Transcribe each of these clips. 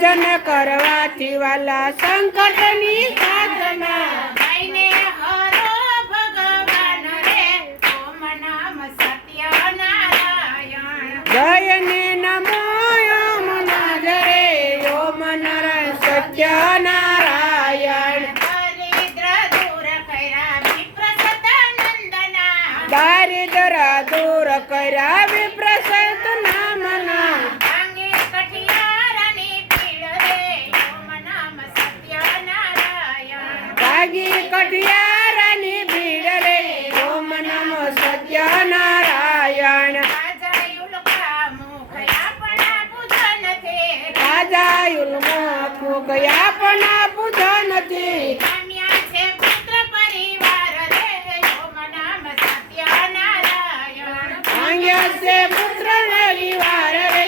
ભજન કરવાથી વાલા સંકટની સાધમાં ગાઈને હરો ભગવાન રે ઓમ નામ સત્યનારાયણ જયને નમો ઓમ નાજરે ઓમ નર સત્યનારાયણ દરિદ્ર દૂર કર્યા વિપ્ર સદાનંદના દારિદ્ર દૂર કર્યા વિપ્ર સત નામના ભાંગે કઠિયારાની પીડ રે ઓમ નામ સત્યનારાયણ ભાગી કઠિયારાની ભીડ રે ઓમ નમ સત્યનારાયણ રાજા યુલકા મુખ આપણા પૂજન થે રાજાયુલ મુખ આપણા પૂજન થી પામ્યા છે પુત્ર પરિવાર રે ઓમ નામ સત્યનારાયણ માંગ્યા છે પુત્ર પરિવાર રે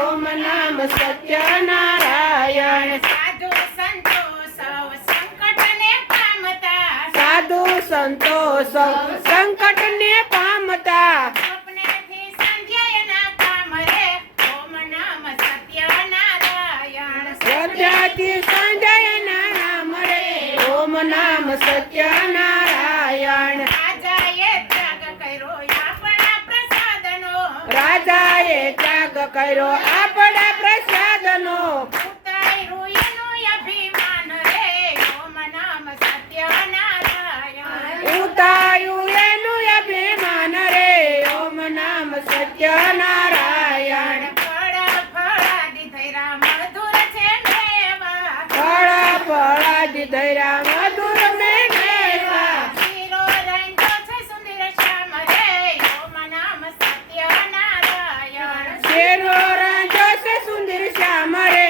ઓમ નામ સત્યનારાયણ સાધુ સંતો સૌ સંકટને પામતા સાધુ સંતો સૌ સંકટને પામતા સ્વપ્નેથી સંધ્યાના કામ રે ઓમ નામ સત્યનારાયણ શ્રદ્ધાથી સંજયના નામ રે ઓમ નામ સત્યનારાયણ રાજાએ ત્યાગ કર્યો આપણા પ્રસાદનો રાજાએ ત્યાગ કર્યો આપણા પ્રસાદનો ઉતાર્યું એનું અભિમાન રે ઓમ નામ સત્યનારાયણ ઉતાર્યું એનું અભિમાન રે ઓમ નામ સત્યનારાયણ ફળ ફળાદિ ધૈરા મધુર છે મેવા ફળ ફળાદિ ધૈરા મધુર મેઘેવા શીરો રંગો છે સુંદર શ્યામ રે ઓમ નામ સત્યનારાયણ શેરો રાજો છે સુંદર શ્યામ રે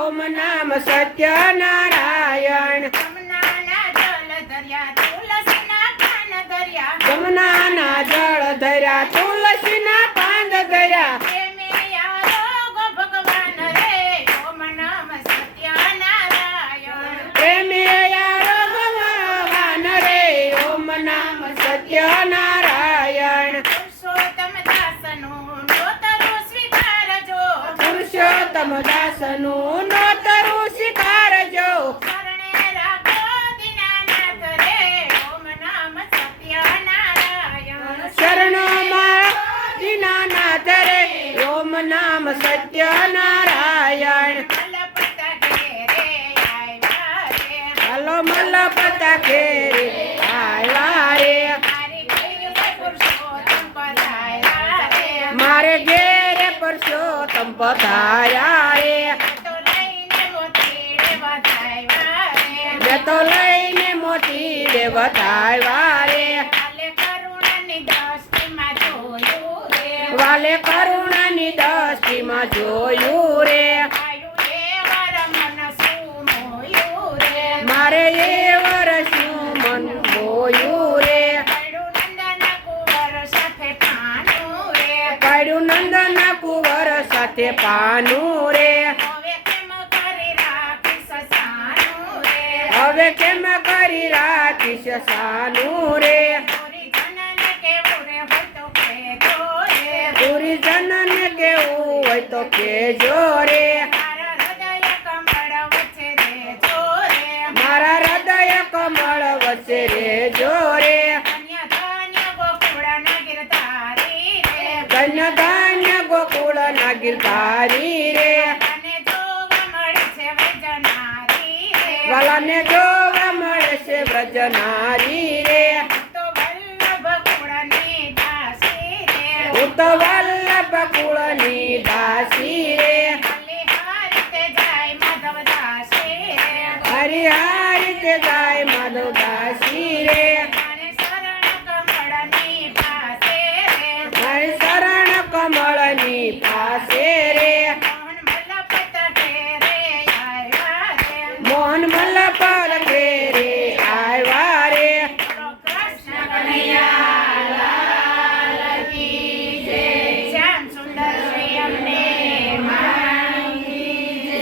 ઓમ નામ સત્યનારાયણ જમનાના જળ ધર્યા તુલસીના પાન ધર્યા જમનાના જળ ધર્યા તુલસીના પાન ધર્યા પ્રેમે આરોગો ભગવાન રે ઓમ નામ સત્યનારાયણ પ્રેમિયા ભગવાન રે ઓમ નામ સત્યનારાયણ પુરુષોત્તમ દાસનું નોતરું સ્વીકારજો પુરુષોત્તમ દાસનું નોતરું સ્વીકારજો શરણે રાખો દીનાનાથ રે ઓમ નામ સત્યનારાયણ શરણમાં દીનાનાથ રે ઓમ નામ સત્યનારાયણ મલપતા ઘેરે આવ્યા રે હલો મલ્લપતા ખેરે આવ્યા રે મારી ઘેરે પુરુષોત્તમ પધાર્યા રે મારે ઘેરે પરસોત્તમ પધાર્યા રે તો લઈને મોતીડે વધાવ્યા રે મેં તો લઈને મોતી રે વધાવ્યા રે કાલે કરુણાની દ્રષ્ટિમાં જોયું રે વાલે કરુણાની દ્રષ્ટિમાં જોયું રે આયુ એ વર મન સુમોયું રે મારે એ વર્ષનું મન મોયું રે પડ્યું નંદન કુંવર સાથે પાનું રે કાઢ્યું નંદના કુંવર સાથે પાનું રે હવે કેમ કરી રાખી સસાનું રે હવે કેમ કરી રાખીશ સાનું રે પૂરી જનને કેવું રે હોય તો કહેજો રે પૂરી જનને કેવું હોય તો કેજો રે મારા હૃદય કમળ વચ્ચે રેજો રે મારા હૃદય કમળ વચ્ચે રેજો રે ધન્ય ધન્ય ગોકુળ નગીરધારી રે ધન્ય ધન્ય ગોકુળ ના ગિરધારી રે અને જોવા મળે છે વૈજનારી રે વાલાને જોવા મળે છે વ્રજનારી રે તો વલ્લભ કુળની દાસી રે હું તો વલ્લભ કુળની દાસી રે બલિહારી તે જાય માધવ દાસી રે હરિહારી તે ગાય માધવ દાસી રે અને શરણ કમળની પાસે રે મારી શરણ કમળની પાસે રે મોહન મલ્લપત ઘેરે આવ્યા રે મોહન મલ્લ પર ઘેરે